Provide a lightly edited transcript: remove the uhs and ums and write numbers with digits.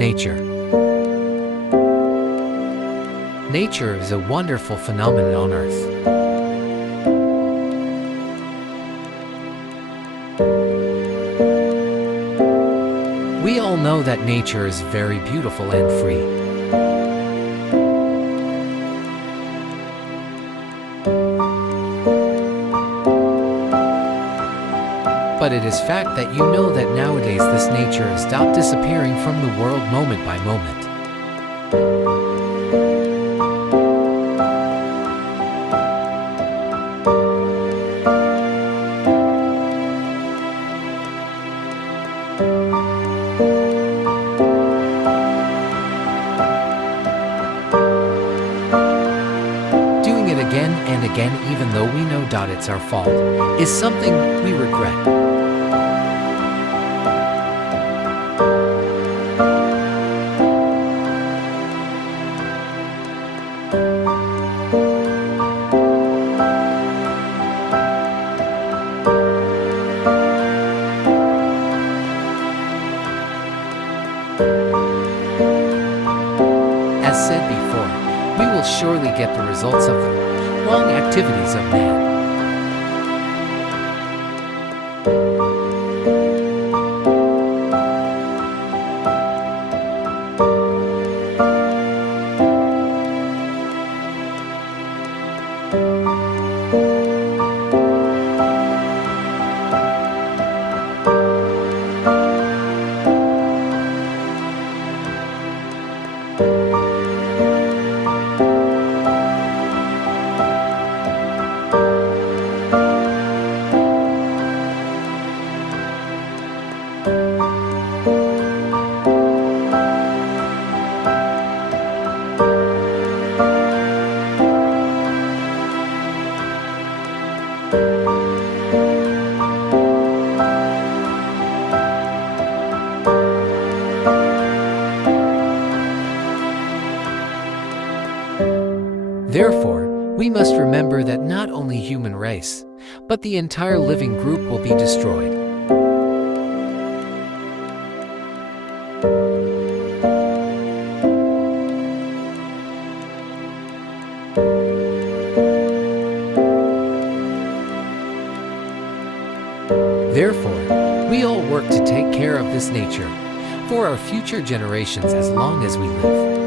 Nature. Nature is a wonderful phenomenon on Earth. We all know that nature is very beautiful and free. But it is fact that you know that nowadays this nature is stopped disappearing from the world moment by moment. Doing it again and again, even though we know that it's our fault, is something we regret. As said before, we will surely get the results of the wrong activities of man. Therefore, we must remember that not only human race, but the entire living group will be destroyed. Therefore, we all work to take care of this nature for our future generations as long as we live.